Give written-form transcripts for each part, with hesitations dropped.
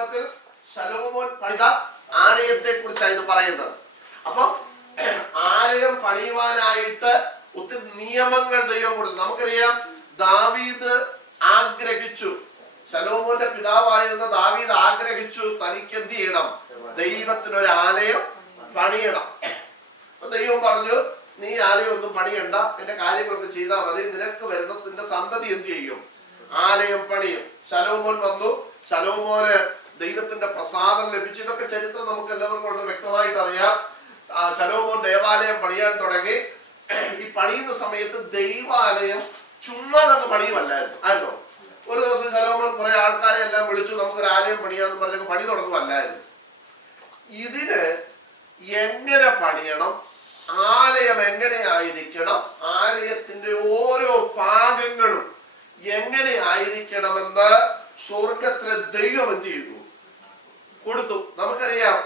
നിയമത്തിൽ ശലോമോൻ പണിത ആലയത്തെ കുറിച്ചാണ് ഇത് പറയുന്നത്. അപ്പൊ ആലയം പണിയുവാനായിട്ട് ഒത്തിരി നിയമങ്ങൾ ദൈവം കൊടുത്തു. നമുക്കറിയാം, ദാവീദ് ആഗ്രഹിച്ചു, ശലോമോന്റെ പിതാവായിരുന്ന ദാവീദ് ആഗ്രഹിച്ചു, തനിക്ക് എന്ത് ചെയ്യണം, ദൈവത്തിനൊരു ആലയം പണിയണം. ദൈവം പറഞ്ഞു, നീ ആലയം ഒന്നും പണിയണ്ട, എന്റെ കാര്യങ്ങളൊക്കെ ചെയ്താൽ മതി, നിനക്ക് വരുന്ന നിന്റെ സന്തതി എന്ത് ചെയ്യും, ആലയം പണിയും. ശലോമോൻ വന്നു, ശലോമോന് ദൈവത്തിന്റെ പ്രസാദം ലഭിച്ചു. ഇതൊക്കെ ചരിത്രം നമുക്ക് എല്ലാവർക്കും വളരെ വ്യക്തമായിട്ട് അറിയാം. ശലോമോൻ ദേവാലയം പണിയാൻ തുടങ്ങി. ഈ പണിയുന്ന സമയത്ത് ദൈവാലയം ചുമ്മാ നമുക്ക് പണിയുമല്ലായിരുന്നു ആയിരുന്നോ. ഒരു ദിവസം ശലോമോൻ കുറെ ആൾക്കാരെ എല്ലാം വിളിച്ചു, നമുക്കൊരു ആലയം പണിയാന്ന് പറഞ്ഞ പണി തുടങ്ങുമല്ലായിരുന്നു. ഇതിന് എങ്ങനെ പണിയണം, ആലയം എങ്ങനെ ആയിരിക്കണം, ആലയത്തിന്റെ ഓരോ ഭാഗങ്ങളും എങ്ങനെ ആയിരിക്കണമെന്ന് സ്വർഗത്തിലെ ദൈവം എന്ത് ചെയ്തു, കൊടുത്തു. നമുക്കറിയാം,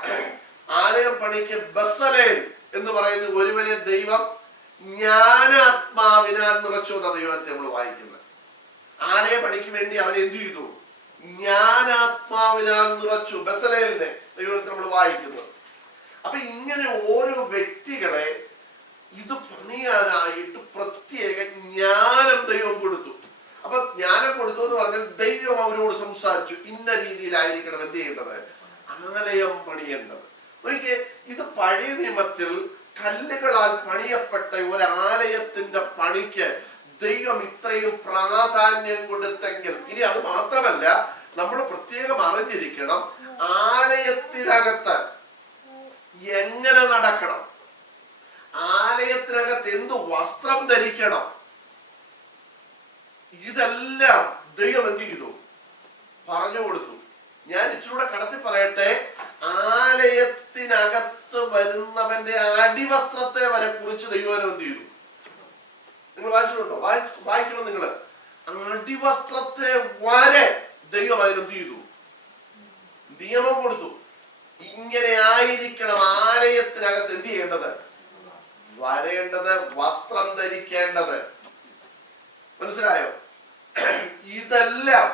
ആലയം പണിക്ക് ബസലേൽ എന്ന് പറയുന്ന ഒരുവനെ ദൈവം ജ്ഞാനാത്മാവിനാൽ നിറച്ചു എന്ന ദൈവത്തെ നമ്മൾ വായിക്കുന്നത്. ആലയ പണിക്ക് വേണ്ടി അവൻ എന്ത് ചെയ്തു, ജ്ഞാനാത്മാവിനാൽ നിറച്ചു. ബസലേലിനെ ദൈവത്തെ നമ്മൾ വായിക്കുന്നത്. അപ്പൊ ഇങ്ങനെ ഓരോ വ്യക്തികളെ ഇത് പണിയാനായിട്ട് പ്രത്യേക ജ്ഞാനം ദൈവം കൊടുത്തു. അപ്പൊ ജ്ഞാനം കൊടുത്തു എന്ന് പറഞ്ഞാൽ ദൈവം അവരോട് സംസാരിച്ചു, ഇന്ന രീതിയിലായിരിക്കണം എന്ത് ചെയ്യേണ്ടത്, ആലയം പണിയേണ്ടത്. നോക്കിയേ, ഇത് പഴയ നിയമത്തിൽ കല്ലുകളാൽ പണിയപ്പെട്ട ഒരു ആലയത്തിന്റെ പണിക്ക് ദൈവം ഇത്രയും പ്രാധാന്യം കൊടുത്തെങ്കിൽ, ഇനി അത് മാത്രമല്ല, നമ്മൾ പ്രത്യേകം അറിഞ്ഞിരിക്കണം, ആലയത്തിനകത്ത് എങ്ങനെ നടക്കണം, ആലയത്തിനകത്ത് എന്ത് വസ്ത്രം ധരിക്കണം, ഇതെല്ലാം ദൈവം എന്ത് ചെയ്തു, പറഞ്ഞു കൊടുത്തു. ഞാൻ ഇച്ചിരൂടെ കടത്തി പറയട്ടെ, ആലയത്തിനകത്ത് വരുന്നവന്റെ അടിവസ്ത്രത്തെ വരെ കുറിച്ച് ദൈവം എന്ത് ചെയ്തു, നിങ്ങൾ വായിച്ചിട്ടുണ്ടോ? വായിക്കണം നിങ്ങൾ. അടിവസ്ത്രത്തെ വരെ ദൈവം അതിനെന്ത് ചെയ്തു, നിയമം കൊടുത്തു. ഇങ്ങനെ ആയിരിക്കണം ആലയത്തിനകത്ത് എന്ത് ചെയ്യേണ്ടത്, വരേണ്ടത്, വസ്ത്രം ധരിക്കേണ്ടത്. മനസ്സിലായോ? ഇതെല്ലാം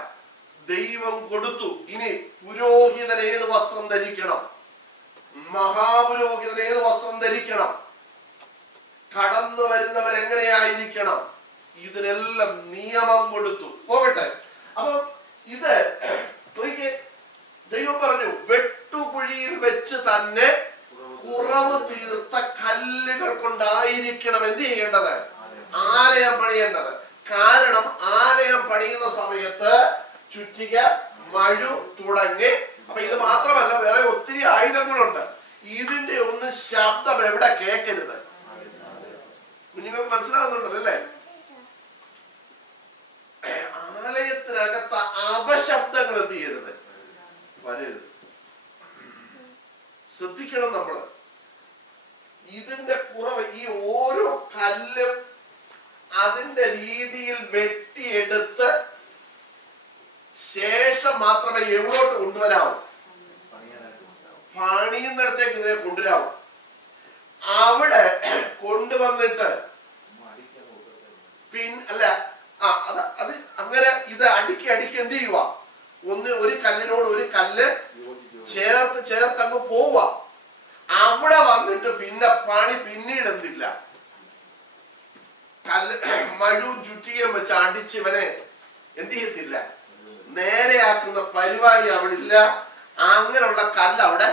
ദൈവം കൊടുത്തു. ഇനി പുരോഹിതൻ ഏത് വസ്ത്രം ധരിക്കണം, മഹാപുരോഹിതൻ ഏത് വസ്ത്രം ധരിക്കണം, കടന്നു വരുന്നവർ എങ്ങനെയായിരിക്കണം, ഇതിനെല്ലാം നിയമം കൊടുത്തു. പോകട്ടെ. അപ്പൊ ഇത് ദൈവം പറഞ്ഞു, വെട്ടുകുഴിയിൽ വെച്ച് തന്നെ കുറവ് തീർത്ത കല്ലുകൾ കൊണ്ടായിരിക്കണം എന്ത് ചെയ്യേണ്ടത്, ആലയം പണിയേണ്ടത്. കാരണം ആലയം പണിയുന്ന സമയത്ത് ചുറ്റിക, മഴു തുടങ്ങി. അപ്പൊ ഇത് മാത്രമല്ല, വേറെ ഒത്തിരി ആയുധങ്ങളുണ്ട്. ഇതിന്റെ ഒന്നും ശബ്ദം എവിടെ കേൾക്കരുത്. കുഞ്ഞുങ്ങൾക്ക് മനസ്സിലാകുന്നുണ്ടല്ലോ അല്ലേ? ആലയത്തിനകത്ത് അപശബ്ദങ്ങൾ എന്ത് ചെയ്യരുത്, വരരുത്. ശ്രദ്ധിക്കണം നമ്മള്. ഇതിന്റെ കുറവ്, ഈ ഓരോ കല്ലും അതിന്റെ രീതിയിൽ വെട്ടിയെടുത്ത് ശേഷം മാത്രമേ എവിടോട്ട് കൊണ്ടുവരാവൂ, പണിയുന്നിടത്തേക്ക് ഇതിനെ കൊണ്ടുവരാവൂ. അവിടെ കൊണ്ടുവന്നിട്ട് അല്ല അത് അങ്ങനെ ഇത് അടുക്കി എന്ത് ചെയ്യുക, ഒരു കല്ലിനോട് ഒരു കല്ല് ചേർത്ത് അങ്ങ് പോവുക. അവിടെ വന്നിട്ട് പിന്നെ പണി പിന്നീട് എന്തില്ല, കല്ല് മഴുവും ചുറ്റികയും വെച്ച് അടിച്ച് ഇവനെ എന്ത് ചെയ്യത്തില്ല, നേരെയാക്കുന്ന പരിപാടി അവിടെ ഇല്ല. അങ്ങനെയുള്ള കല്ല് അവിടെ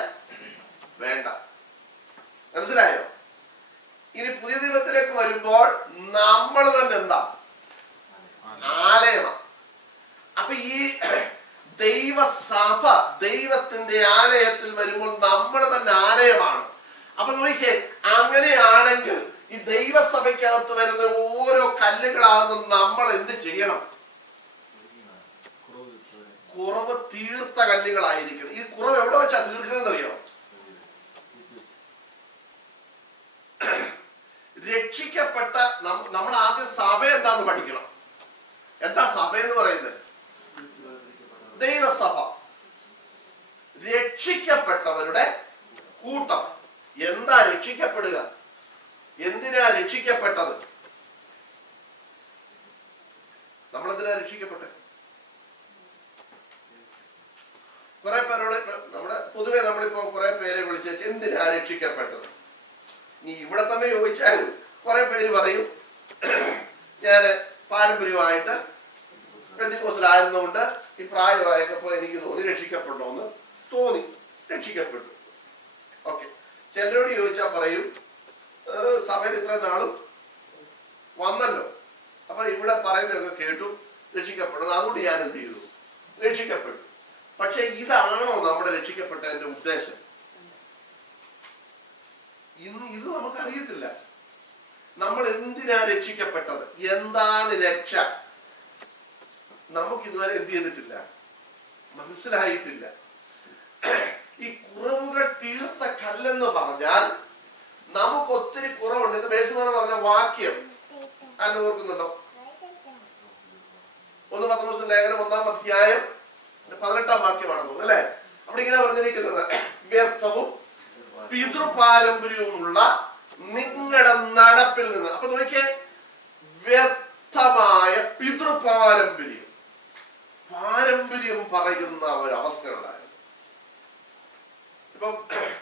വേണ്ട. മനസ്സിലായോ? ഇനി പുതിയ ദൈവത്തിലേക്ക് വരുമ്പോൾ നമ്മൾ തന്നെ എന്താ, ആലയമാണ്. അപ്പൊ ഈ ദൈവസഭ ദൈവത്തിന്റെ ആലയത്തിൽ വരുമ്പോൾ നമ്മൾ തന്നെ ആലയമാണ്. അപ്പൊ നോക്കിക്കേ, അങ്ങനെയാണെങ്കിൽ ഈ ദൈവസഭയ്ക്കകത്ത് വരുന്ന ഓരോ കല്ലുകളാകുന്ന നമ്മൾ എന്ത് ചെയ്യണം, കുറവ് തീർത്ത കല്ലുകളായിരിക്കണം. ഈ കുറവ് എവിടെ വെച്ചാ തീർക്കുന്നതെന്നറിയോ? രക്ഷിക്കപ്പെട്ട നമ്മൾ ആദ്യം സഭ എന്താന്ന് പഠിക്കണം. എന്താ സഭ എന്ന് പറയുന്നത്? ദൈവസഭ, രക്ഷിക്കപ്പെട്ടവരുടെ കൂട്ടം. എന്താ രക്ഷിക്കപ്പെടുക? എന്തിനാ രക്ഷിക്കപ്പെട്ടത്? നമ്മളെന്തിനാ രക്ഷിക്കപ്പെട്ടത്? കുറെ പേരോട് വരുമ്പോ കുറെ പേരെ വിളിച്ചു എന്തിനാ രക്ഷിക്കപ്പെട്ടത്? നീ ഇവിടെ തന്നെ ചോദിച്ചാലും കുറെ പേര് പറയും ഞാൻ പാരമ്പര്യമായിട്ട് പെന്തിക്കോസിലായിരുന്നുകൊണ്ട് ഈ പ്രായമായപ്പോ എനിക്ക് തോന്നി രക്ഷിക്കപ്പെടണമെന്ന് തോന്നി, രക്ഷിക്കപ്പെട്ടു. ഓക്കെ. ചിലരോട് ചോദിച്ചാൽ പറയും സഭയിൽ ഇത്ര നാളും വന്നല്ലോ, അപ്പൊ ഇവിടെ പറയുന്നതൊക്കെ കേട്ടു, രക്ഷിക്കപ്പെടുന്നത്, അതുകൊണ്ട് ഞാൻ എന്ത് ചെയ്തു? രക്ഷിക്കപ്പെട്ടു. പക്ഷെ ഇതാണോ നമ്മുടെ രക്ഷിക്കപ്പെട്ടതിന്റെ ഉദ്ദേശം? ഇന്ന് ഇത് നമുക്കറിയത്തില്ല. നമ്മൾ എന്തിനാ രക്ഷിക്കപ്പെട്ടത്, എന്താണ് രക്ഷ, നമുക്കിതുവരെ എന്ത് ചെയ്തിട്ടില്ല, മനസ്സിലായിട്ടില്ല. ഈ കുറവുകൾ തീർത്ത കല്ലെന്ന് പറഞ്ഞാൽ നമുക്ക് ഒത്തിരി കുറവുണ്ട്. ഇത് ബേസുമാർ പറഞ്ഞ വാക്യം ആരും ഓർക്കുന്നുണ്ടോ? 1 പത്രോസ് ലേഖനം 1-ാം അധ്യായം 18-ാം വാക്യമാണെന്ന് തോന്നുന്നു അല്ലെ? അവിടെ ഇങ്ങനെ പറഞ്ഞിരിക്കുന്നത് വ്യർത്ഥവും പിതൃപാരമ്പര്യവുമുള്ള നിങ്ങളുടെ നടപ്പിൽ നിന്ന്. അപ്പൊ നോക്കിയേ, വ്യർത്ഥമായ പിതൃപാരമ്പര്യം, പാരമ്പര്യം പറയുന്ന ഒരവസ്ഥയുണ്ടായിരുന്നു. ഇപ്പം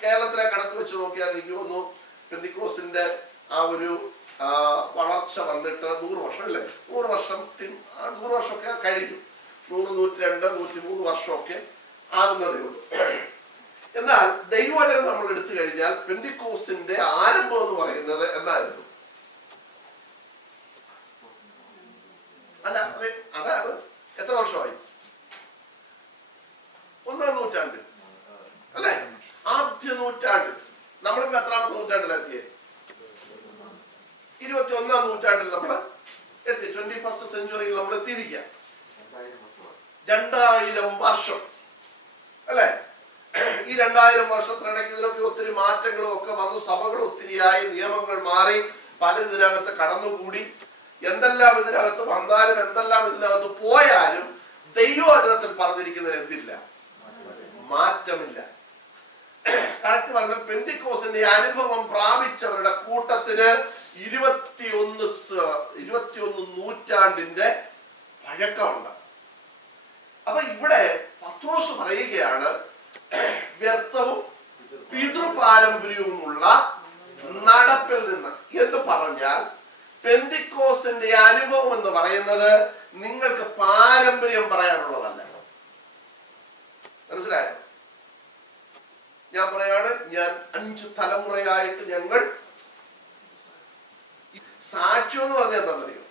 കേരളത്തിലെ കണക്ക് വെച്ച് നോക്കിയാൽ എനിക്ക് തോന്നുന്നു പെന്തിക്കോസിന്റെ ആ ഒരു വളർച്ച വന്നിട്ട് 100 വർഷം അല്ലേ? 100 വർഷമൊക്കെ കഴിഞ്ഞു. 100, 102, 103 വർഷമൊക്കെ ആകുന്നതേ ഉള്ളൂ. എന്നാൽ ദൈവവചനം നമ്മൾ എടുത്തു കഴിഞ്ഞാൽ പെന്തിക്കോസിന്റെ ആരംഭം എന്ന് പറയുന്നത് എന്നായിരുന്നു? അല്ല, അതാണ്. എത്ര വർഷമായി? 1-ാം നൂറ്റാണ്ടിൽ അല്ലെ? ആദ്യ നൂറ്റാണ്ടിൽ. നമ്മളിപ്പോ എത്രാമത്തെ നൂറ്റാണ്ടിലെത്തിയേ? 21-ാം നൂറ്റാണ്ടിൽ നമ്മൾ എത്തി. 21st സെഞ്ചുറിയിൽ നമ്മൾ എത്തിയിരിക്കുക. 2000 വർഷം അല്ലെ? ഈ 2000 വർഷത്തിനിടയ്ക്ക് ഇതിനൊക്കെ ഒത്തിരി മാറ്റങ്ങളും ഒക്കെ വന്നു. സഭകൾ ഒത്തിരിയായി, നിയമങ്ങൾ മാറി, പല ഇതിനകത്ത് കടന്നുകൂടി. എന്തെല്ലാം ഇതിനകത്ത് വന്നാലും എന്തെല്ലാം ഇതിനകത്ത് പോയാലും ദൈവവചനത്തിൽ പറഞ്ഞിരിക്കുന്നതിന് എന്തില്ല? മാറ്റമില്ല. കറക്റ്റ് പറഞ്ഞാൽ പെന്തിക്കോസിന്റെ അനുഭവം പ്രാപിച്ചവരുടെ കൂട്ടത്തിന് 21 നൂറ്റാണ്ടിന്റെ പഴക്കമുണ്ട്. അപ്പൊ ഇവിടെ പത്രോസ് പറയുകയാണ് വ്യർത്ഥവും പിതൃപാരമ്പര്യവുമുള്ള നടപ്പിൽ നിന്ന് എന്ന് പറഞ്ഞാൽ പെന്തിക്കോസിന്റെ അനുഭവം എന്ന് പറയുന്നത് നിങ്ങൾക്ക് പാരമ്പര്യം പറയാനുള്ളതല്ല. മനസ്സിലായോ? ഞാൻ പറയാണ്, ഞാൻ 5 തലമുറയായിട്ട് ഞങ്ങൾ സാക്ഷ്യം എന്ന് പറഞ്ഞാൽ എന്താണെന്നറിയോ?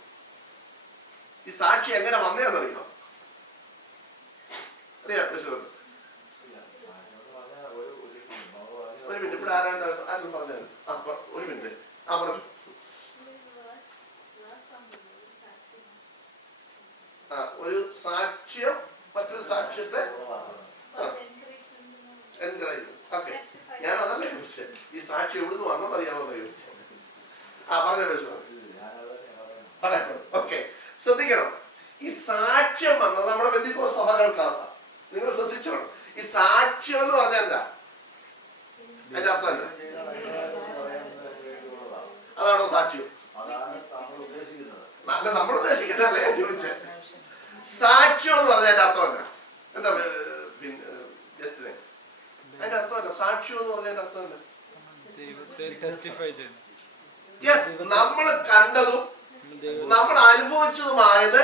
ഈ സാക്ഷി എങ്ങനെ വന്നേന്നറിയോ? അറിയാം? ഒരു മിനിറ്റ്, ഇവിടെ ആരും പറഞ്ഞു. ഒരു മിനിറ്റ്. പറഞ്ഞു. ഒരു സാക്ഷ്യം മറ്റൊരു സാക്ഷ്യത്തെ എൻകറേജ്. ഓക്കെ, ഞാൻ അതല്ലേ ചോദിച്ചത്. ഈ സാക്ഷി എവിടുന്ന് വന്നെന്നറിയാമോ ചോദിച്ചത്? പറഞ്ഞു. ഓക്കെ, ശ്രദ്ധിക്കണം. ഈ സാക്ഷ്യം വന്നത് നമ്മുടെ പെന്തിക്കോസ് സഭകൾക്കാണ്. നിങ്ങൾ ശ്രദ്ധിച്ചോണം. ഈ സാക്ഷ്യം എന്ന് പറഞ്ഞാൽ എന്താ? അതിന്റെ അർത്ഥം എന്താ? അതാണോ സാക്ഷ്യം? അല്ല, നമ്മൾ ഉദ്ദേശിക്കുന്നതല്ലേ ഞാൻ ചോദിച്ചത്. സാക്ഷ്യം എന്ന് പറഞ്ഞാൽ അതിന്റെ അർത്ഥം എന്താ? എന്താ ജസ്റ്റിനെ അതിന്റെ അർത്ഥം എന്താ? സാക്ഷ്യം എന്ന് പറഞ്ഞതിന്റെ അർത്ഥം എന്താ? നമ്മൾ കണ്ടതും നമ്മൾ അനുഭവിച്ചതുമായത്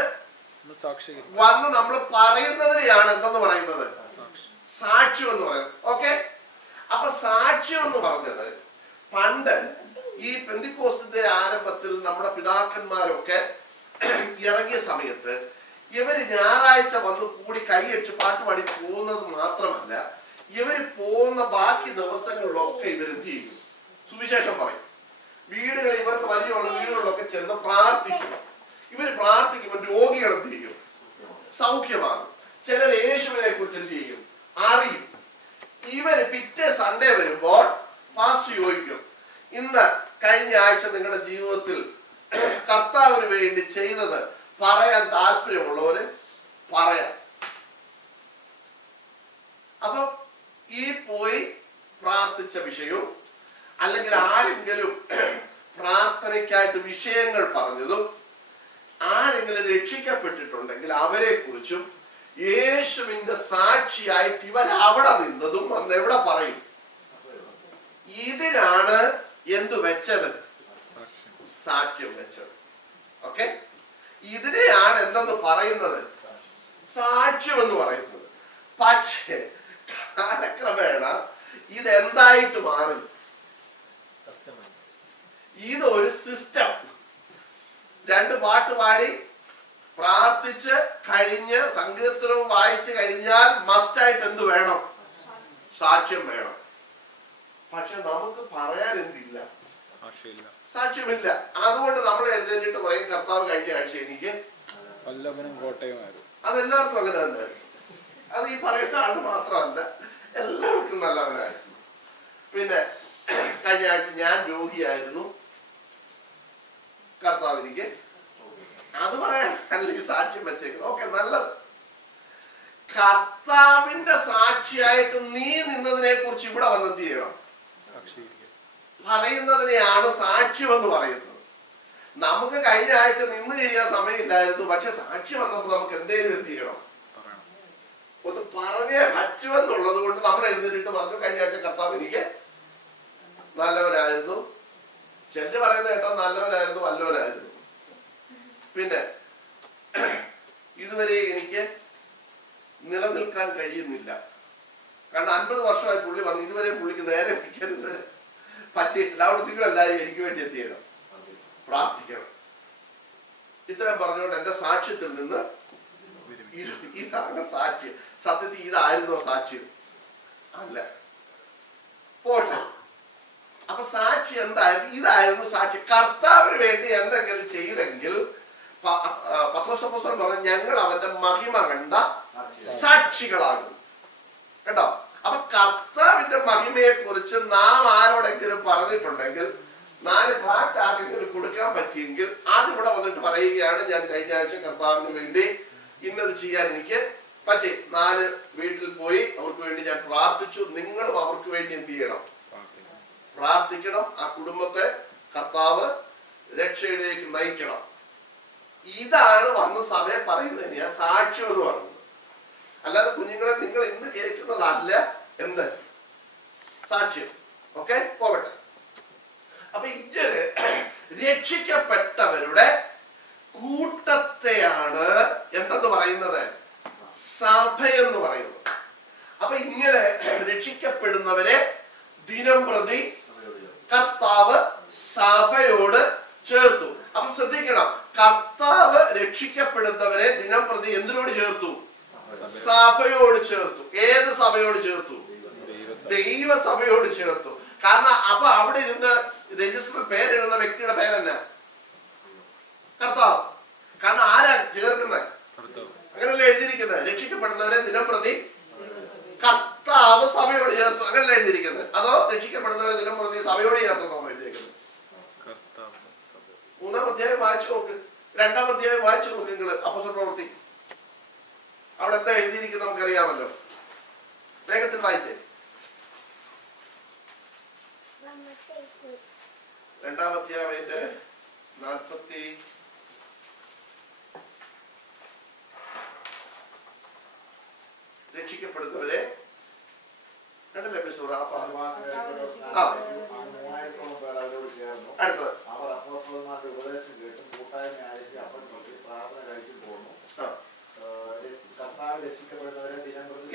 വന്ന് നമ്മൾ പറയുന്നതിനെയാണ് എന്തെന്ന് പറയുന്നത്? സാക്ഷ്യം എന്ന് പറയുന്നത്. ഓക്കെ, അപ്പൊ സാക്ഷ്യം എന്ന് പറഞ്ഞത് പണ്ട് ഈ പെന്തിക്കോസിന്റെ ആരംഭത്തിൽ നമ്മുടെ പിതാക്കന്മാരൊക്കെ ഇറങ്ങിയ സമയത്ത് ഇവര് ഞായറാഴ്ച വന്ന് കൂടി കൈയടിച്ച് പാട്ടുപാടി പോകുന്നത് മാത്രമല്ല, ഇവര് പോകുന്ന ബാക്കി ദിവസങ്ങളിലൊക്കെ ഇവരെന്ത് ചെയ്യും? സുവിശേഷം പറയും. വീടുകൾ, ഇവർക്ക് വലിയുള്ള വീടുകളിലൊക്കെ ചെന്ന് പ്രാർത്ഥിക്കും. ഇവര് പ്രാർത്ഥിക്കുമ്പോൾ രോഗികൾ എന്ത് ചെയ്യും? സൗഖ്യമാകും. ചിലർ യേശുവിനെ കുറിച്ച് എന്ത് ചെയ്യും? അറിയും. ഇവര് പിറ്റേ സൺഡേ വരുമ്പോൾ പാസ്റ്റർ ചോദിക്കും, ഇന്ന് കഴിഞ്ഞ ആഴ്ച നിങ്ങളുടെ ജീവിതത്തിൽ കർത്താവിന് വേണ്ടി ചെയ്തത് പറയാൻ താല്പര്യമുള്ളവര് പറയാം. അപ്പൊ ഈ പോയി പ്രാർത്ഥിച്ച വിഷയവും അല്ലെങ്കിൽ ആരെങ്കിലും പ്രാർത്ഥനയ്ക്കായിട്ട് വിഷയങ്ങൾ പറഞ്ഞതും ആരെങ്കിലും രക്ഷിക്കപ്പെട്ടിട്ടുണ്ടെങ്കിൽ അവരെ കുറിച്ചും യേശുവിന്റെ സാക്ഷിയായിട്ട് ഇവർ അവിടെ നിന്നതും അന്ന് എവിടെ പറയും? ഇതിനാണ് എന്തു വെച്ചത്? സാക്ഷ്യം വെച്ചത്. ഓക്കെ, ഇതിനെയാണ് എന്തെന്ന് പറയുന്നത്? സാക്ഷ്യം എന്ന് പറയുന്നത്. പക്ഷേ കാലക്രമേണ ഇതെന്തായിട്ട് മാറി? ഇതൊരു സിസ്റ്റം. 2 പാട്ട് പാടി പ്രാർത്ഥിച്ച് കഴിഞ്ഞ് സങ്കീർത്തനവും വായിച്ചു കഴിഞ്ഞാൽ മസ്റ്റായിട്ട് എന്ത് വേണം? സാക്ഷ്യം വേണം. പക്ഷെ നമുക്ക് പറയാൻ എന്തില്ല? സാക്ഷ്യമില്ല. അതുകൊണ്ട് നമ്മൾ എഴുന്നേറ്റിട്ട് പറയും കർത്താവ് കഴിഞ്ഞ ആഴ്ച എനിക്ക് അതെല്ലാവർക്കും അങ്ങനെ തന്നെ. അത് ഈ പറയുന്ന ആള് മാത്രമല്ല, എല്ലാവർക്കും നല്ലവനായിരുന്നു. പിന്നെ കഴിഞ്ഞ ആഴ്ച ഞാൻ രോഗിയായിരുന്നു, കർത്താവ് എനിക്ക് അത് പറയാൻ അല്ലെങ്കിൽ സാക്ഷ്യം വെച്ചേക്കുന്നത്. ഓക്കെ, നല്ലത്. കർത്താവിന്റെ സാക്ഷിയായിട്ട് നീ നിന്നതിനെ കുറിച്ച് ഇവിടെ വന്ന് എന്ത് ചെയ്യണം? പറയുന്നതിനെയാണ് സാക്ഷ്യം എന്ന് പറയുന്നത്. നമുക്ക് കഴിഞ്ഞ ആഴ്ച നിന്ന് ചെയ്യാൻ സമയമില്ലായിരുന്നു, പക്ഷെ സാക്ഷ്യം വന്നപ്പോൾ നമുക്ക് എന്തേലും എന്ത് ചെയ്യണം? ഒന്ന് പറഞ്ഞേ പറ്റുമെന്നുള്ളത് കൊണ്ട് നമ്മൾ എഴുന്നേറ്റിട്ട് പറഞ്ഞു കഴിഞ്ഞ ആഴ്ച കർത്താവ് എനിക്ക് നല്ലവനായിരുന്നു. ചെല്ല് പറയുന്നത് കേട്ടോ, നല്ലവനായിരുന്നു, വല്ലവനായിരുന്നു. പിന്നെ ഇതുവരെ എനിക്ക് നിലനിൽക്കാൻ കഴിയുന്നില്ല, കാരണം 50 വർഷമായി പുള്ളി വന്ന് ഇതുവരെ പുള്ളിക്ക് നേരെ നിൽക്കാൻ ഇതുവരെ പറ്റിയിട്ടില്ല. അവിടെ നിങ്ങൾ എല്ലാവരും എനിക്ക് വേണ്ടി എന്ത് ചെയ്യണം? പ്രാർത്ഥിക്കണം. ഇത്രയും പറഞ്ഞുകൊണ്ട് എന്റെ സാക്ഷ്യത്തിൽ നിന്ന് ഇതാണ് സാക്ഷ്യം. സത്യത്തിൽ ഇതായിരുന്നോ സാക്ഷ്യം? അല്ല. പോട്ടെ. അപ്പൊ സാക്ഷി എന്തായിരുന്നു? ഇതായിരുന്നു സാക്ഷി. കർത്താവിന് വേണ്ടി എന്തെങ്കിലും ചെയ്തെങ്കിൽ പത്രോസ് അപ്പോസ്തലൻ പറഞ്ഞു, ഞങ്ങൾ അവന്റെ മഹിമ കണ്ട സാക്ഷികളാകും. കേട്ടോ? അപ്പൊ കർത്താവിന്റെ മഹിമയെ കുറിച്ച് നാം ആരോടെങ്കിലും പറഞ്ഞിട്ടുണ്ടെങ്കിൽ, 4 ട്രാക്ട് ആർക്കെങ്കിലും കൊടുക്കാൻ പറ്റിയെങ്കിൽ അതിവിടെ വന്നിട്ട് പറയുകയാണ്, ഞാൻ കഴിഞ്ഞ ആഴ്ച കർത്താവിന് വേണ്ടി ഇന്നത് ചെയ്യാൻ എനിക്ക് പറ്റി. 4 വീട്ടിൽ പോയി അവർക്ക് വേണ്ടി ഞാൻ പ്രാർത്ഥിച്ചു. നിങ്ങളും അവർക്ക് വേണ്ടി എന്ത് ചെയ്യണം? പ്രാർത്ഥിക്കണം. ആ കുടുംബത്തെ കർത്താവ് രക്ഷയിലേക്ക് നയിക്കണം. ഇതാണ് വന്ന് സഭയെ പറയുന്നത് ഞാൻ സാക്ഷ്യം എന്ന് പറയുന്നത്. അല്ലാതെ കുഞ്ഞുങ്ങളെ നിങ്ങൾ ഇന്ന് കേൾക്കുന്നതല്ല എന്ത് സാക്ഷ്യം. ഓക്കെ, പോകട്ടെ. അപ്പൊ ഇങ്ങനെ രക്ഷിക്കപ്പെട്ടവരുടെ കൂട്ടത്തെയാണ് എന്തെന്ന് പറയുന്നത്? സഭയെന്ന് പറയുന്നത്. അപ്പൊ ഇങ്ങനെ രക്ഷിക്കപ്പെടുന്നവരെ ദിനം പ്രതി കർത്താവ് സഭയോട് ചേർത്തു. അപ്പൊ ശ്രദ്ധിക്കണം, കർത്താവ് രക്ഷിക്കപ്പെടുന്നവരെ ദിനം പ്രതി എന്തിനോട് ചേർത്തു? സഭയോട് ചേർത്തു. ഏത് സഭയോട് ചേർത്തു? ദൈവസഭയോട് ചേർത്തു. കാരണം അപ്പൊ അവിടെ ഇരുന്ന് രജിസ്റ്ററിൽ പേരെഴുതുന്ന വ്യക്തിയുടെ പേരെന്നാ? കർത്താവ്. കാരണം ആരാ ചേർക്കുന്നത്? അങ്ങനല്ലേ എഴുതിയിരിക്കുന്നത്? രക്ഷിക്കപ്പെടുന്നവരെ ദിനം പ്രതി കർത്താവ് സഭയോട് ചേർത്തു, അങ്ങനല്ലേ എഴുതിയിരിക്കുന്നത്? അതോ രക്ഷിക്കപ്പെടുന്നവരെ ദിനം പ്രതി സഭയോട് ചേർത്തെന്നാണോ എഴുതിയിരിക്കുന്നത്? 3-ാം അധ്യായം വായിച്ചു നോക്ക്, 2-ാം അധ്യായം വായിച്ചു നോക്ക് നിങ്ങള് അപ്പോസ്തല പ്രവൃത്തി. അവിടെ എന്താ എഴുതിയിരിക്കുന്നത് നമുക്കറിയാമല്ലോ. വേഗത്തിൽ വായിച്ചേ. 2-ാം അധ്യായത്തിന്റെ 40 രക്ഷിക്കപ്പെടുന്നവരെ അടുത്തത് ഉപദേശം കേട്ടും കൂട്ടായ്മ ആയിരിക്കും അപ്പം നോക്കി പ്രാർത്ഥന കഴിച്ചു പോകുന്നു. കർത്താവ് രക്ഷിക്കപ്പെടുന്നവരെ ദിനം പ്രതി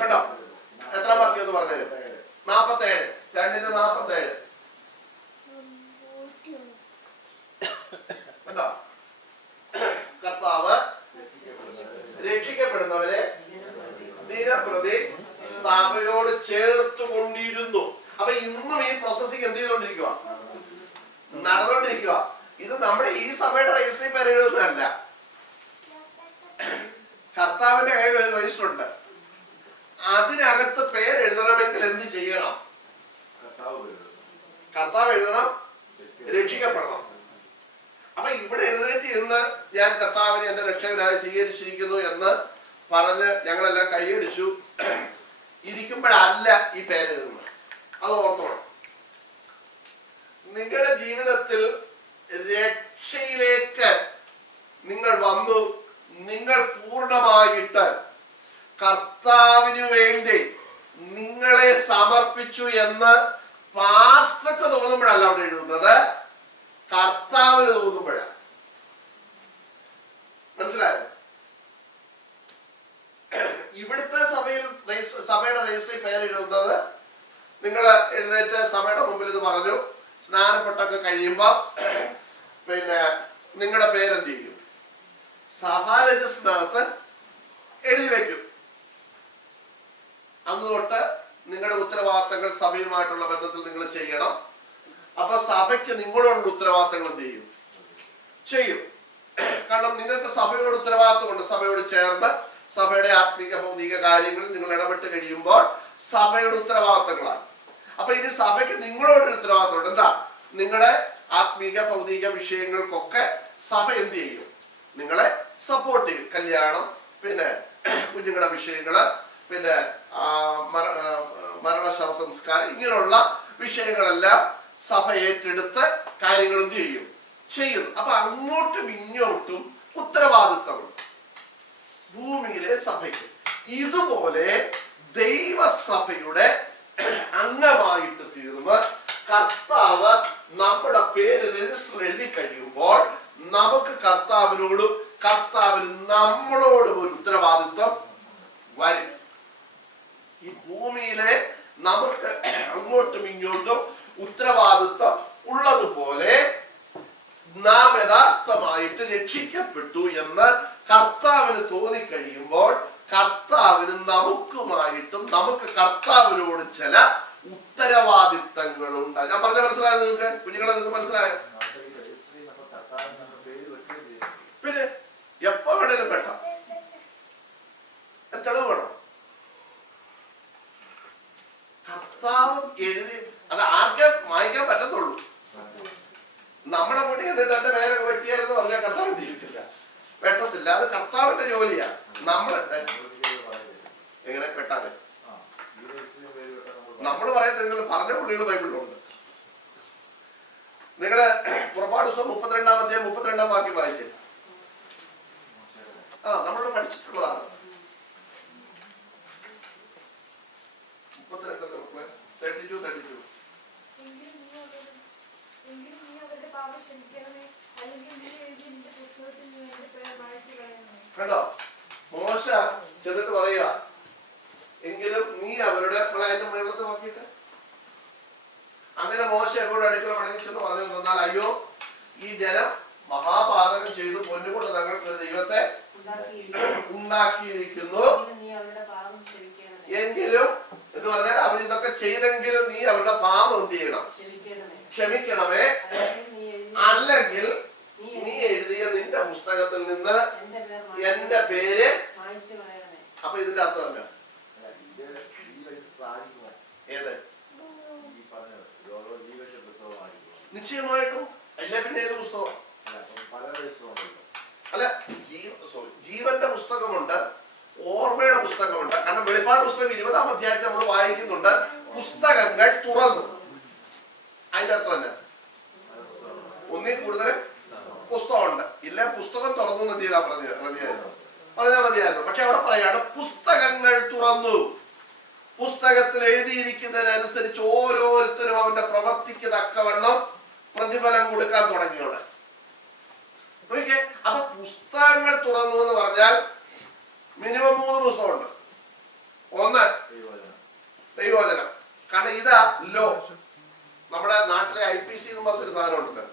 കണ്ടോ? എത്രാം വാക്യം എന്ന് പറഞ്ഞത്? 47. 2:47. കണ്ടോ? കർത്താവ് രക്ഷിക്കപ്പെടുന്നവരെ ദിനം പ്രതി സഭയോട് ചേർത്തുകൊണ്ടിരുന്നു. അപ്പൊ ഇന്നും ഈ പ്രോസസ്സിംഗ് എന്ത് ചെയ്തുകൊണ്ടിരിക്കുക? നടന്നുകൊണ്ടിരിക്കുക. ഇത് നമ്മുടെ ഈ സഭയുടെ രജിസ്റ്ററിൽ പേര് എഴുതുന്നതല്ല. കർത്താവിന്റെ കയ്യിൽ ഒരു രജിസ്റ്റർ ഉണ്ട്. അതിനകത്ത് പേര് എഴുതണമെങ്കിൽ എന്ത് ചെയ്യണം? കർത്താവ് എഴുതണം, രക്ഷിക്കപ്പെടണം. അപ്പൊ ഇവിടെ എഴുന്നേറ്റ് ഇന്ന് ഞാൻ കർത്താവിനെ എന്റെ രക്ഷകനായി സ്വീകരിച്ചിരിക്കുന്നു എന്ന് പറഞ്ഞ് ഞങ്ങളെല്ലാം കൈയടിച്ചു ഇരിക്കുമ്പോഴല്ല ഈ പേരെഴുതുന്നത്. അത് ഓർത്തോണം. നിങ്ങളുടെ ജീവിതത്തിൽ രക്ഷയിലേക്ക് നിങ്ങൾ വന്നു, നിങ്ങൾ പൂർണ്ണമായിട്ട് കർത്താവിനു വേണ്ടി നിങ്ങളെ സമർപ്പിച്ചു എന്ന് പാസ്റ്റർക്ക് തോന്നുമ്പോഴല്ല അവിടെ എഴുതുന്നത്, കർത്താവിന് തോന്നുമ്പോഴാണ്. മനസ്സിലായോ? ഇവിടുത്തെ സഭയുടെ രജിസ്റ്ററിൽ പേര് എഴുതുന്നത്, നിങ്ങൾ എഴുന്നേറ്റ് സഭയുടെ മുമ്പിൽ ഇത് പറഞ്ഞു, സ്നാനപ്പെട്ടൊക്കെ കഴിയുമ്പോ പിന്നെ നിങ്ങളുടെ പേരെന്ത് ചെയ്യും? സഭാ രജിസ്റ്ററിനകത്ത് എഴുതി വെക്കും. അന്ന് തൊട്ട് നിങ്ങളുടെ ഉത്തരവാദിത്തങ്ങൾ സഭയുമായിട്ടുള്ള ബന്ധത്തിൽ നിങ്ങൾ ചെയ്യണം. അപ്പൊ സഭയ്ക്ക് നിങ്ങളോടുള്ള ഉത്തരവാദിത്തങ്ങൾ എന്ത് ചെയ്യും? കാരണം നിങ്ങൾക്ക് സഭയോട് ഉത്തരവാദിത്തമുണ്ട്. സഭയോട് ചേർന്ന് സഭയുടെ ആത്മീക ഭൗതിക കാര്യങ്ങളിൽ നിങ്ങൾ ഇടപെട്ട് കഴിയുമ്പോൾ സഭയുടെ ഉത്തരവാദിത്തങ്ങളാണ്. അപ്പൊ ഇനി സഭയ്ക്ക് നിങ്ങളോടൊരു ഉത്തരവാദിത്തമുണ്ട്. എന്താ? നിങ്ങളുടെ ആത്മീക ഭൗതിക വിഷയങ്ങൾക്കൊക്കെ സഭ എന്ത് ചെയ്യും? നിങ്ങളെ സപ്പോർട്ട് ചെയ്യും. കല്യാണം, പിന്നെ കുഞ്ഞുങ്ങളുടെ വിഷയങ്ങള്, പിന്നെ മരണശവ സംസ്കാരം, ഇങ്ങനെയുള്ള വിഷയങ്ങളെല്ലാം സഭ ഏറ്റെടുത്ത് കാര്യങ്ങൾ എന്ത് ചെയ്യും? അപ്പൊ അങ്ങോട്ടും ഇങ്ങോട്ടും ഉത്തരവാദിത്തമുണ്ട് ഭൂമിയിലെ സഭയ്ക്ക്. ഇതുപോലെ ദൈവസഭയുടെ അംഗമായിട്ട് തീർന്ന് കർത്താവ് നമ്മുടെ പേര് രജിസ്റ്റർ എഴുതി കഴിയുമ്പോൾ നമുക്ക് കർത്താവിനോടും കർത്താവിന് നമ്മളോടും ഒരു ഉത്തരവാദിത്വം വരും. ഈ ഭൂമിയിലെ നമുക്ക് അങ്ങോട്ടും ഇങ്ങോട്ടും ഉത്തരവാദിത്വം ഉള്ളതുപോലെ നാം യഥാർത്ഥമായിട്ട് രക്ഷിക്കപ്പെട്ടു എന്ന് കർത്താവിന് തോന്നിക്കഴിയുമ്പോൾ കർത്താവിന് നമുക്കുമായിട്ടും നമുക്ക് കർത്താവിനോടും ചില ഉത്തരവാദിത്തങ്ങളുണ്ട്. ഞാൻ പറഞ്ഞ മനസ്സിലായോ നിങ്ങൾക്ക്? കുഞ്ഞുങ്ങളെ നിങ്ങൾക്ക് മനസ്സിലായോ? പിന്നെ എപ്പോ വേണേലും പെട്ടാം. തെളിവ് വേണം. കർത്താവ് എഴുതി അത് ആർക്കെ വായിക്കാൻ പറ്റത്തുള്ളൂ. നമ്മളെ കൂടി എന്നിട്ട് എന്റെ പേരെ വെട്ടിയാലെന്ന് പറഞ്ഞാൽ കർത്താവ് ചെയ്യത്തില്ല, വെട്ടത്തില്ല. അത് കർത്താവിന്റെ ജോലിയാ. നമ്മള് എങ്ങനെ വെട്ടാതെ നമ്മൾ പറയുന്നത് നിങ്ങൾ പറഞ്ഞ പുള്ളികൾ ബൈബിളിലുണ്ട്. നിങ്ങള് പുറപ്പാട് പുസ്തകം 32-ാം അധ്യായം 32-ാം വാക്യം വായിച്ചേ. നമ്മൾ പഠിച്ചിട്ടുള്ളതാണ്. 32 കണ്ടോ? മോശ ചെന്നിട്ട് പറയുക, എങ്കിലും നീ അവരുടെ അതിന്റെ മേളത്തെ നോക്കിയിട്ട്. അങ്ങനെ മോശ അങ്ങോട്ട് അടുക്കള മടങ്ങിച്ചെന്ന് പറഞ്ഞു തന്നാൽ, അയ്യോ, ഈ ജനം മഹാപാതകം ചെയ്തു പൊന്നുകൊണ്ട് തങ്ങൾക്ക് ഒരു ദൈവത്തെ ഉണ്ടാക്കിയിരിക്കുന്നു. എങ്കിലും എന്ന് പറഞ്ഞാൽ അവരിതൊക്കെ ചെയ്തെങ്കിലും നീ അവരുടെ പാപം എന്ത് ചെയ്യണം? ക്ഷമിക്കണമേ, അല്ലെങ്കിൽ നീ എഴുതിയ നിന്റെ പുസ്തകത്തിൽ നിന്ന് എന്റെ പേര്. അപ്പൊ ഇതിന്റെ അർത്ഥം എന്താ? ഏത്? നിശ്ചയമായിട്ടും അല്ല. പിന്നെ ഏത് പുസ്തകം? അല്ല, ജീവന്റെ പുസ്തകമുണ്ട്, ഓർമ്മയുടെ പുസ്തകമുണ്ട്. കാരണം വെളിപ്പാട് പുസ്തകം 20-ാം അധ്യായത്തിൽ നമ്മൾ വായിക്കുന്നുണ്ട്, പുസ്തകങ്ങൾ തുറന്നു. അതിന്റെ അർത്ഥം തന്നെ ഒന്നിൽ കൂടുതൽ പുസ്തകമുണ്ട്. ഇല്ല, പുസ്തകം തുറന്നു എന്ന് എന്ത് ചെയ്താൽ പറഞ്ഞാൽ മതിയായിരുന്നു. പക്ഷെ അവിടെ പറയാണ് പുസ്തകങ്ങൾ തുറന്നു. പുസ്തകത്തിൽ എഴുതിയിരിക്കുന്നതിനനുസരിച്ച് ഓരോരുത്തരും അവന്റെ പ്രവർത്തിക്ക് തക്കവണ്ണം പ്രതിഫലം കൊടുക്കാൻ തുടങ്ങിയോടെ. അപ്പൊ പുസ്തകങ്ങൾ തുറന്നു എന്ന് പറഞ്ഞാൽ മിനിമം 3 പുസ്തകമുണ്ട്. ഒന്ന് ദൈവവചനം. കാരണം ഇതാ ലോ. നമ്മുടെ നാട്ടിലെ IPC എന്ന് പറഞ്ഞൊരു സാധനം ഉണ്ടല്ലോ.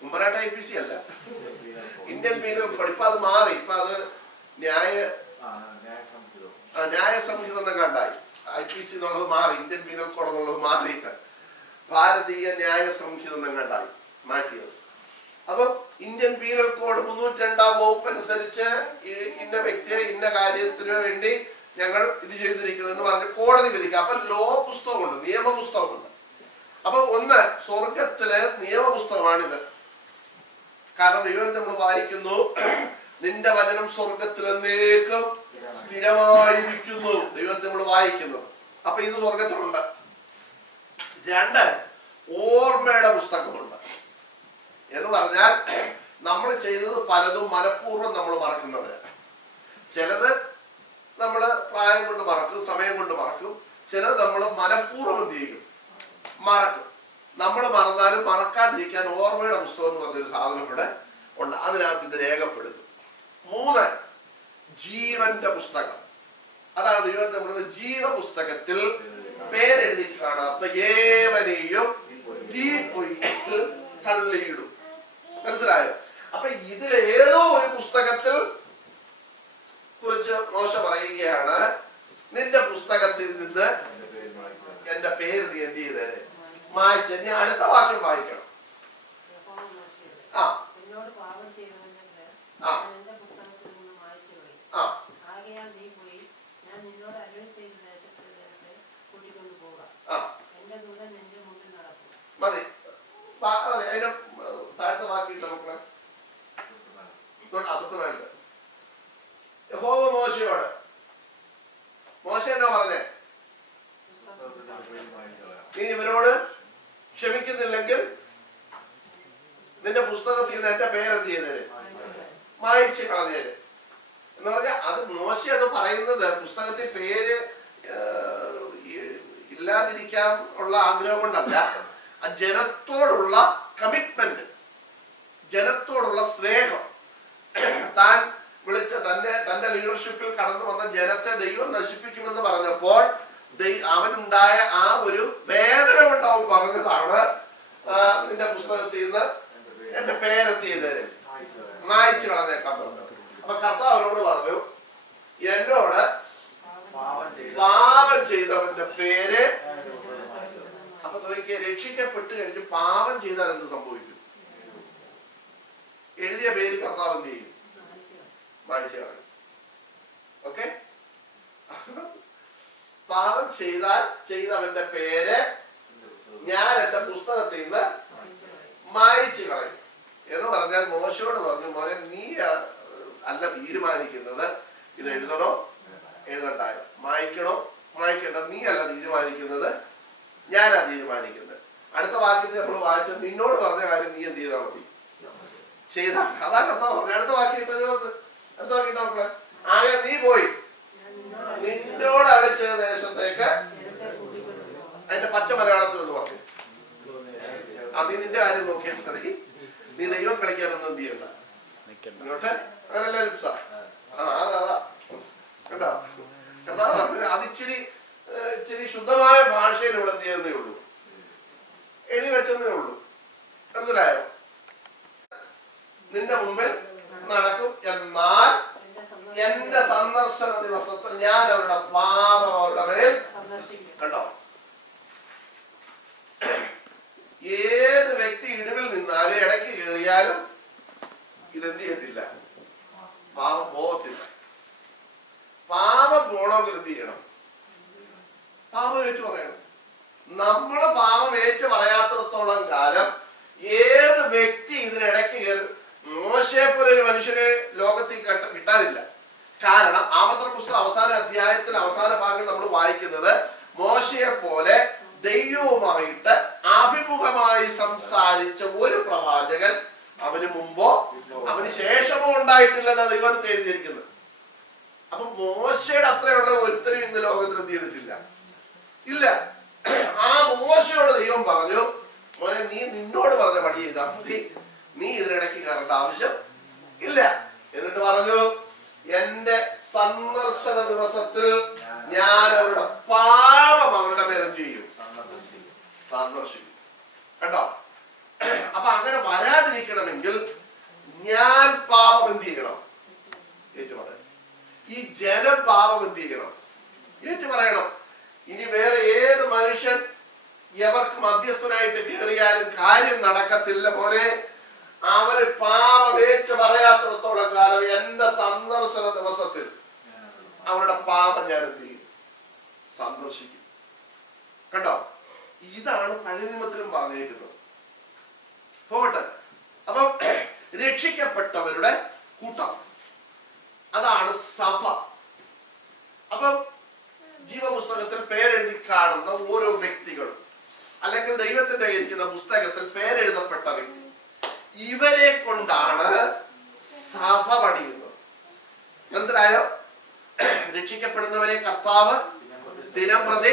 മുമ്പനായിട്ട് IPC അല്ല, ഇന്ത്യൻ പീനൽ കോഡ്. ഇപ്പൊ അത് മാറി. ഇപ്പൊ അത് ന്യായ സംഹിത കണ്ടായി. IPC എന്നുള്ളത് മാറി, ഇന്ത്യൻ പീനൽ കോഡ് എന്നുള്ളത് മാറിയിട്ട് ഭാരതീയ ന്യായ സംഹിത കണ്ടായി മാറ്റിയത്. അപ്പൊ ഇന്ത്യൻ പീനൽ കോഡ് 302-ാം വകുപ്പ് അനുസരിച്ച് ഇന്ന വ്യക്തിയെ ഇന്ന കാര്യത്തിന് വേണ്ടി ഞങ്ങൾ ഇത് ചെയ്തിരിക്കുന്നു എന്ന് പറഞ്ഞ് കോടതി വിധിക്കുക. അപ്പൊ ലോ പുസ്തകമുണ്ട്, നിയമപുസ്തകമുണ്ട്. അപ്പൊ ഒന്ന് സ്വർഗത്തിലെ നിയമപുസ്തകമാണിത്. കാരണം ദൈവം നമ്മൾ വായിക്കുന്നു, നിന്റെ വചനം സ്വർഗത്തിൽ എന്നേക്കും സ്ഥിരമായിരിക്കുന്നു. ദൈവത്തെ നമ്മൾ വായിക്കുന്നു. അപ്പൊ ഇത് സ്വർഗത്തിലുണ്ട്. 2 ഓർമ്മയുടെ പുസ്തകമുണ്ട്. എന്ന് പറഞ്ഞാൽ നമ്മൾ ചെയ്തത് പലതും മനഃപൂർവ്വം നമ്മൾ മറക്കുന്നത്. ചിലത് നമ്മൾ പ്രായം കൊണ്ട് മറക്കും, സമയം കൊണ്ട് മറക്കും. ചിലത് നമ്മൾ മനഃപൂർവ്വം എന്ത് ചെയ്യും? മറക്കും. നമ്മൾ മറന്നാലും മറക്കാതിരിക്കാൻ ഓർമ്മയുടെ പുസ്തകം എന്ന് പറഞ്ഞൊരു സാധനം ഇവിടെ ഉണ്ട്. അതിനകത്ത് ഇത് രേഖപ്പെടുത്തും. 3, ജീവന്റെ പുസ്തകം. അതാണ് ദൈവം നമ്മുടെ ജീവപുസ്തകത്തിൽ പേരെഴുതി കാണാത്ത ഏവനെയും തീപ്പൊയ്യിൽ തള്ളിയിടും. മനസ്സിലായോ? അപ്പൊ ഇതിൽ ഏതോ ഒരു പുസ്തകത്തിൽ കുറിച്ച് മോശ പറയുകയാണ്, നിന്റെ പുസ്തകത്തിൽ നിന്ന് എന്റെ പേര് നീ എന്ത് ചെയ്തേ മായ്ച്ച്. ഞാൻ അടുത്ത വാക്യം വായിക്കണം. ആ ആ ആ മതി. അതിന്റെ താഴത്തെ വാക്കിയിട്ട് നമുക്ക് തൊട്ട് യഹോവ മോശയോട്, മോശ എന്നാ പറഞ്ഞേ, നീ ഇവരോട് ക്ഷമിക്കുന്നില്ലെങ്കിൽ നിന്റെ പുസ്തകത്തിൽ നിന്ന് എന്റെ പേരെന്ത് ചെയ്തേര് മായിച്ച് കളഞ്ഞേര് എന്ന് പറഞ്ഞാൽ, അത് മോശ അത് പറയുന്നത് പുസ്തകത്തിൽ പേര് ഇല്ലാതിരിക്കാൻ ഉള്ള ആഗ്രഹം കൊണ്ടല്ല. ആ ജനത്തോടുള്ള കമ്മിറ്റ്മെന്റ്, ജനത്തോടുള്ള സ്നേഹം, താൻ വിളിച്ച തന്റെ ലീഡർഷിപ്പിൽ കടന്നു വന്ന ജനത്തെ ദൈവം നശിപ്പിക്കുമെന്ന് പറഞ്ഞപ്പോൾ അവനുണ്ടായ ആ ഒരു വേദന കൊണ്ട് അവൻ പറഞ്ഞതാണ്, നിന്റെ പുസ്തകത്തിൽ നിന്ന് എന്റെ പേരെന്ത് ചെയ്തേര് മായ്ച്ചു കളഞ്ഞേക്കാൻ പറഞ്ഞത്. അപ്പൊ കർത്താവ് അവനോട് പറഞ്ഞു, എന്നോട് പാപം ചെയ്തവന്റെ പേര്. അപ്പൊ നോക്കിയ രക്ഷിക്കപ്പെട്ട് കഴിഞ്ഞ് പാപം ചെയ്താൽ എന്ത് സംഭവിക്കും? എഴുതിയ പേര് കർത്താവ് എന്ത് ചെയ്യും? മായ്ച്ചു കളയും. ഓക്കെ? പാപം ചെയ്തവന്റെ പേര് ഞാൻ എന്റെ പുസ്തകത്തിൽ നിന്ന് മായ്ച്ചു കളയും എന്ന് പറഞ്ഞാൽ മോശയോട് പറഞ്ഞു, മോനെ നീ അല്ല തീരുമാനിക്കുന്നത് ഇത് എഴുതണോ എഴുതണ്ടായോ, മായ്ക്കണോ മായ്ക്കണ്ട, നീ അല്ല തീരുമാനിക്കുന്നത്, ഞാനാ തീരുമാനിക്കുന്നത്. അടുത്ത വാക്യത്തിൽ നമ്മൾ വായിച്ച നിന്നോട് പറഞ്ഞ കാര്യം നീ എന്ത് ചെയ്താൽ മതി, ചെയ്താൽ. അതാ കർത്താവ് പറഞ്ഞു. അടുത്ത വാക്യം നമുക്ക് ആകെ നീ പോയി നിന്നോട് അളിച്ച ദേശത്തേക്ക്, അതിന്റെ പച്ച മലയാളത്തിൽ ഒന്ന് പറഞ്ഞു. നീ നിന്റെ കാര്യം നോക്കിയാൽ മതി, നീ ദൈവം കളിക്കാനൊന്നും എന്ത് ചെയ്യണ്ട ഇങ്ങോട്ട്. അങ്ങനല്ല ലിപ്സ. അതാ കണ്ടോ, അതിച്ചിരി ശുദ്ധമായ ഭാഷയിൽ ഇവിടെ എന്ത് ചെയ്യുന്നേ ഉള്ളൂ, എഴുതി വെച്ചെന്നേ ഉള്ളൂ. മനസ്സിലായോ? നിന്റെ മുമ്പിൽ നടക്കും, എന്നാൽ എന്റെ സന്ദർശന ദിവസത്തിൽ ഞാൻ അവരുടെ പാപം അവരുടെ മേൽ. കണ്ടോ, ഏത് വ്യക്തി ഇടിവിൽ നിന്നാലും ഇടയ്ക്ക് കയറിയാലും ഇതെന്ത് ചെയ്യത്തില്ല, പാപം പോകത്തില്ല. പാപം പോണമെങ്കിൽ എന്ത് ചെയ്യണം? പാപം ഏറ്റു പറയണം. നമ്മള് പാപം ഏറ്റു പറയാത്തിടത്തോളം കാലം ഏത് വ്യക്തി ഇതിനിടയ്ക്ക് കയറി, മോശയെ പോലെ ഒരു മനുഷ്യനെ ലോകത്തിൽ കിട്ടാനില്ല. കാരണം ആവർത്തന പുസ്തകം അവസാന അധ്യായത്തിൽ അവസാന ഭാഗങ്ങൾ നമ്മൾ വായിക്കുന്നത്, മോശയെ പോലെ ദൈവവുമായിട്ട് അഭിമുഖമായി സംസാരിച്ച ഒരു പ്രവാചകൻ അവന് മുമ്പോ അവന് ശേഷമോ ഉണ്ടായിട്ടില്ലെന്നാണ് ദൈവം എഴുതിയിരിക്കുന്നത്. അപ്പൊ മോശയുടെ അത്രയുള്ള ഒരുത്തരും ഇന്ന് ലോകത്തിൽ എന്ത് ചെയ്തിട്ടില്ല, ഇല്ല. ആ മോശയോട് ദൈവം പറഞ്ഞു, മോനെ നീ നിന്നോട് പറഞ്ഞ പണി ചെയ്താൽ മതി, നീ ഇതിനിടയ്ക്ക് കയറേണ്ട ആവശ്യം ഇല്ല. എന്നിട്ട് പറഞ്ഞു, എന്റെ സന്ദർശന ദിവസത്തിൽ ഞാൻ അവരുടെ പാപം അവരുടെ മേലും ചെയ്യും, സന്ദർശിക്കും. കണ്ടോ? അപ്പൊ അങ്ങനെ വരാതിരിക്കണമെങ്കിൽ ഞാൻ പാപം എന്ത് ചെയ്യണം? ഏറ്റു പറയണം. ഈ ജനം പാപം എന്ത് ചെയ്യണം? ഏറ്റു പറയണം. ഇനി വേറെ ഏത് മനുഷ്യൻ എവർക്ക് മധ്യസ്ഥനായിട്ട് കയറിയാലും കാര്യം നടക്കത്തില്ല മോനെ. അവര് പാപം ഏറ്റു പറയാത്തിടത്തോളം കാലം എന്റെ സന്ദർശന ദിവസത്തിൽ അവരുടെ പാപം ഞാൻ എന്ത് ചെയ്യും? സന്ദർശിക്കും. കണ്ടോ? ഇതാണ് പഴയ നിയമത്തിലും പറഞ്ഞിരിക്കുന്നത്. പോകട്ടെ. അപ്പം രക്ഷിക്കപ്പെട്ടവരുടെ കൂട്ടം, അതാണ് സഭ. അപ്പം ജീവപുസ്തകത്തിൽ പേരെഴുതി കാണുന്ന ഓരോ വ്യക്തികളും, അല്ലെങ്കിൽ ദൈവത്തിന്റെ ഇരിക്കുന്ന പുസ്തകത്തിൽ പേരെഴുതപ്പെട്ട വ്യക്തി, ഇവരെ കൊണ്ടാണ് സഭ പണിയുന്നത്. മനസ്സിലായോ? രക്ഷിക്കപ്പെടുന്നവരെ കർത്താവ് ദിനംപ്രതി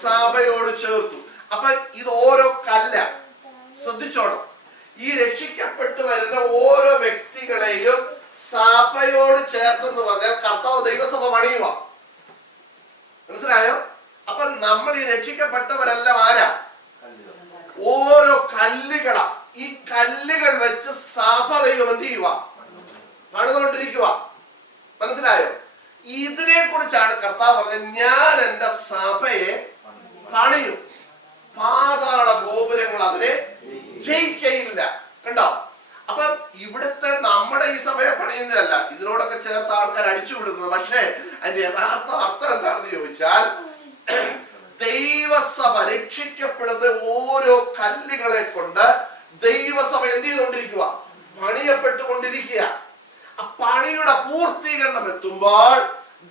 സഭയോട് ചേർത്തു. അപ്പൊ ഇത് ഓരോ കല്ല. ശ്രദ്ധിച്ചോണം, ഈ രക്ഷിക്കപ്പെട്ടു വരുന്ന ഓരോ വ്യക്തികളെയും സഭയോട് ചേർത്തെന്ന് പറഞ്ഞാൽ കർത്താവ് ദൈവസഭ പണിയുക. മനസ്സിലായോ? അപ്പൊ നമ്മൾ ഈ രക്ഷിക്കപ്പെട്ടവരെല്ലാം ആരാ? ഓരോ കല്ലുകളാ. ഈ കല്ലുകൾ വെച്ച് സഭ ദൈവം എന്ത് ചെയ്യുക? പണിതുകൊണ്ടിരിക്കുക. മനസ്സിലായോ? ഇതിനെ കുറിച്ചാണ് കർത്താവ് പറഞ്ഞത്, ഞാൻ എന്റെ സഭയെ പണിയും, പാതാള ഗോപുരങ്ങൾ അതിനെ ജയിക്കയില്ല. കണ്ടോ? അപ്പൊ ഇവിടുത്തെ നമ്മുടെ ഈ സഭയെ പണിയുന്നതല്ല, ഇതിനോടൊക്കെ ചേർത്ത് ആൾക്കാർ അടിച്ചു വിടുന്നത്. പക്ഷേ അതിന്റെ യഥാർത്ഥ അർത്ഥം എന്താണെന്ന് ചോദിച്ചാൽ, ദൈവസഭ രക്ഷിക്കപ്പെടുന്ന ഓരോ കല്ലുകളെ കൊണ്ട് ദൈവസഭ എന്ത് ചെയ്തുകൊണ്ടിരിക്കുക? പണിയപ്പെട്ടുകൊണ്ടിരിക്കുക. ആ പണിയുടെ പൂർത്തീകരണം എത്തുമ്പോൾ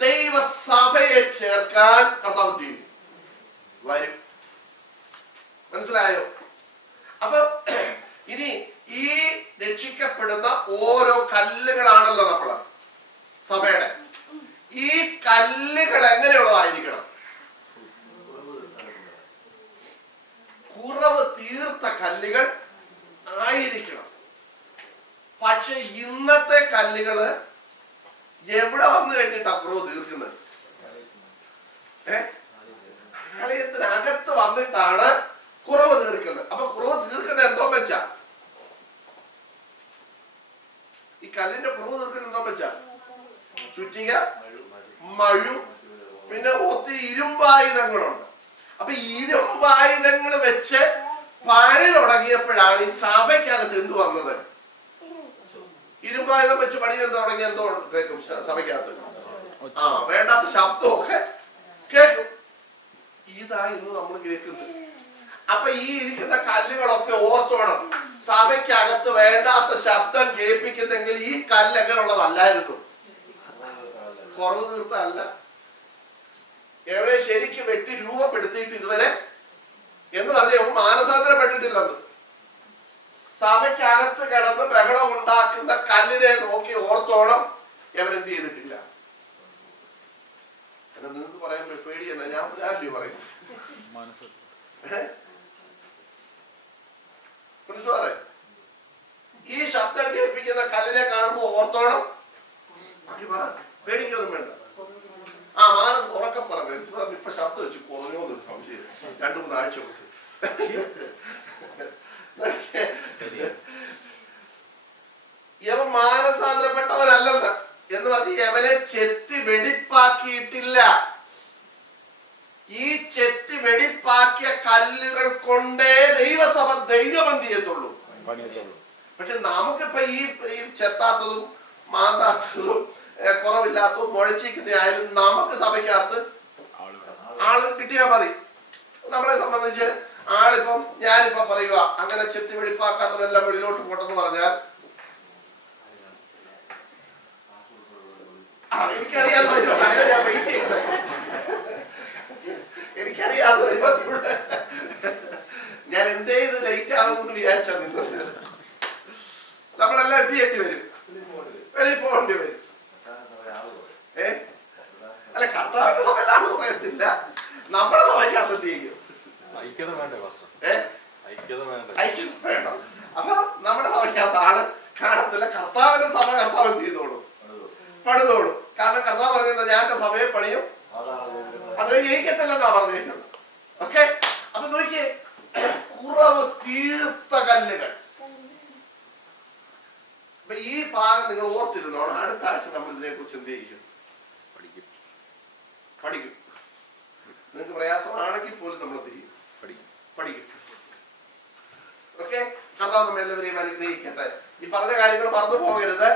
ദൈവസഭയെ ചേർക്കാൻ കർത്താവ് വരും. മനസ്സിലായോ? അപ്പൊ ഇനി ഈ രക്ഷിക്കപ്പെടുന്ന ഓരോ കല്ലുകളാണല്ലോ നമ്മള് സഭയുടെ. ഈ കല്ലുകൾ എങ്ങനെയുള്ളതായിരിക്കണം? കുറവ് തീർത്ത കല്ലുകൾ ആയിരിക്കണം. പക്ഷെ ഇന്നത്തെ കല്ലുകള് എവിടെ വന്നു കഴിഞ്ഞിട്ടാ കുറവ് തീർക്കുന്നത്? ആലയത്തിനകത്ത് വന്നിട്ടാണ് കുറവ് തീർക്കുന്നത്. അപ്പൊ കുറവ് തീർക്കുന്നത് എന്തോ വെച്ചാ, ഈ കല്ലിന്റെ കുറവ് തീർക്കുന്നത് എന്തോ വെച്ചാ, ചുറ്റിക, മഴു, പിന്നെ ഒത്തിരി ഇരുമ്പായുധങ്ങളുണ്ട്. അപ്പൊ ഇരുമ്പായുധങ്ങൾ വെച്ച് പണി തുടങ്ങിയപ്പോഴാണ് ഈ സഭയ്ക്കകത്ത് എന്ത് വന്നത്? ഇരുമ്പായുധം വെച്ച് പണി തുടങ്ങിയ എന്തോ കേൾക്കും സഭയ്ക്കകത്ത്? വേണ്ടാത്ത ശബ്ദമൊക്കെ കേൾക്കും. ഇതാ ഇന്ന് നമ്മൾ കേൾക്കുന്നത്. അപ്പൊ ഈ ഇരിക്കുന്ന കല്ലുകളൊക്കെ ഓർത്തോണം, സഭയ്ക്കകത്ത് വേണ്ടാത്ത ശബ്ദം കേൾപ്പിക്കുന്നെങ്കിൽ ഈ കല്ല് എങ്ങനെയുള്ളതല്ലായിരുന്നു? കുറവ് തീർത്തല്ല. എവരെ ശരിക്കും വെട്ടി രൂപപ്പെടുത്തിയിട്ട് ഇതുവരെ എന്ന് പറഞ്ഞ മാനസാന്തരപ്പെട്ടിട്ടില്ലെന്ന്. സഭയ്ക്കകത്ത് കിടന്ന് ബഹളം ഉണ്ടാക്കുന്ന കല്ലിനെ നോക്കി ഓർത്തോണം, എവരെന്ത് ചെയ്തിട്ടില്ല. എന്നെ നിങ്ങൾക്ക് പറയാൻ പേടിയല്ല, ഞാൻ പറയുന്നത്. ഈ ശബ്ദം കേൾപ്പിക്കുന്ന കല്ലിനെ കാണുമ്പോ ഓർത്തോണം. പേടിക്കൊന്നും വേണ്ട. ഉറക്കം പറഞ്ഞു. ഇപ്പൊ ശബ്ദം വെച്ച് കുറഞ്ഞോന്നൊരു സംശയം. 2-3 ആഴ്ച കൊണ്ട് യവൻ മാനസാന്തരപ്പെട്ടവനല്ലെന്ന് എന്ന് പറഞ്ഞ് യവനെ ചെത്തി വെടിപ്പാക്കിയിട്ടില്ല. ഈ ചെത്തി വെടിപ്പാക്കിയ കല്ലുകൾ കൊണ്ടേ ദൈവസഭ ദൈവം ചെയ്യത്തുള്ളൂ. പക്ഷെ നമുക്കിപ്പോ ഈ ചെത്താത്തതും മാന്താത്തതും കുറവില്ലാത്തതും മുഴച്ചിക്കുന്ന ആയാലും നമുക്ക് സഭയ്ക്കകത്ത് ആള് കിട്ടിയാൽ മതി. നമ്മളെ സംബന്ധിച്ച് ആളിപ്പം ഞാനിപ്പോ പറയുക അങ്ങനെ ചെത്തി വെടിപ്പാക്കാത്തവരെല്ലാം വെളിയിലോട്ട് പോട്ടെന്ന് പറഞ്ഞാൽ എനിക്കറിയാതെ ഞാൻ എന്തേ ഇത് ലേറ്റ് ആകുമെന്ന് വിചാരിച്ചാ നിന്നത്. നമ്മളെല്ലാം എന്ത് ചെയ്യേണ്ടി വരും? വെളിയിൽ പോകേണ്ടി വരും. അല്ല, കർത്താവിന്റെ സഭയിലാണെന്ന് പറയത്തില്ല, നമ്മുടെ സഭയ്ക്കകത്ത് എന്ത് ചെയ്യും? ഐക്യത വേണം. അപ്പൊ നമ്മുടെ സഭയ്ക്കകത്ത് ആള് കാണത്തില്ല. കർത്താവിന്റെ സഭ കർത്താവ് എന്ത് ചെയ്തോളൂ? പണിതോളൂ. കാരണം കർത്താവ് പറഞ്ഞത് ഞാൻ എന്റെ സഭയെ പണിയും, അതിനെ ജയിക്കത്തില്ലെന്നാ പറഞ്ഞിരിക്കുന്നത്. ഓക്കെ, അപ്പൊ നോക്കിയേ, കുറവ് തീർത്ത കല്ലുകൾ. അപ്പൊ ഈ ഭാഗം നിങ്ങൾ ഓർത്തിരുന്നോണം. അടുത്ത ആഴ്ച നമ്മൾ ഇതിനെ കുറിച്ച് എന്ത് ചെയ്യും? പഠിക്കും. നിങ്ങൾക്ക് പ്രയാസമാണെങ്കിൽ പോലും നമ്മൾ എന്ത് ചെയ്യും? പഠിക്കും. ഓക്കെ, കർത്താവ് നമ്മെ എല്ലാവരെയും അനുഗ്രഹിക്കട്ടെ. ഈ പറഞ്ഞ കാര്യങ്ങൾ മറന്നു പോകരുത്.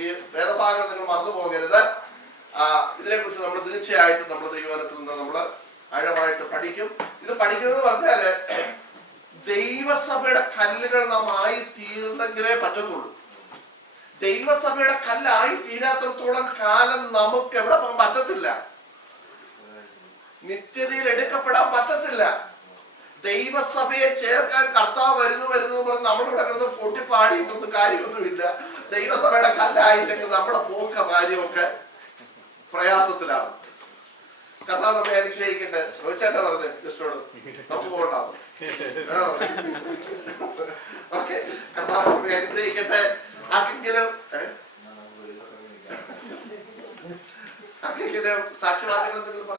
ഈ വേദഭാഗങ്ങൾ നിങ്ങൾ മറന്നു പോകരുത്. ഇതിനെ കുറിച്ച് നമ്മൾ തീർച്ചയായിട്ടും നമ്മൾ ദൈവവചനത്തിൽ നിന്ന് നമ്മൾ ആഴമായിട്ട് പഠിക്കും. ഇത് പഠിക്കുന്നത് പറഞ്ഞാല് ദൈവസഭയുടെ കല്ലുകൾ നാം ആയി തീർന്നെങ്കിലേ പറ്റത്തുള്ളൂ. ദൈവസഭയുടെ കല്ലായി തീരാത്തിടത്തോളം കാലം നമുക്ക് എവിടെ പോകാൻ പറ്റത്തില്ല. നിത്യതയിൽ എടുക്കപ്പെടാൻ പറ്റത്തില്ല. ദൈവസഭയെ ചേർക്കാൻ കർത്താവ് വരുന്നു പറഞ്ഞ് നമ്മളിവിടെ കിടന്ന് പൊട്ടിപ്പാടിയിട്ടൊന്നും കാര്യമൊന്നുമില്ല. ദൈവസഭയുടെ കല്ലായില്ലെങ്കിൽ നമ്മുടെ പോക്ക കാര്യമൊക്കെ പ്രയാസത്തിലാവും. കർത്താവ് നമ്മെ അനുഗ്രഹിക്കട്ടെ. ചോദിച്ചാൽ പറഞ്ഞത് ജസ്റ്റോട് നമുക്ക് പോകണ്ടാവും. ദൈവം അനുഗ്രഹിക്കട്ടെ. ആർക്കെങ്കിലും ആർക്കെങ്കിലും സാക്ഷ്യവാദങ്ങൾ എന്തെങ്കിലും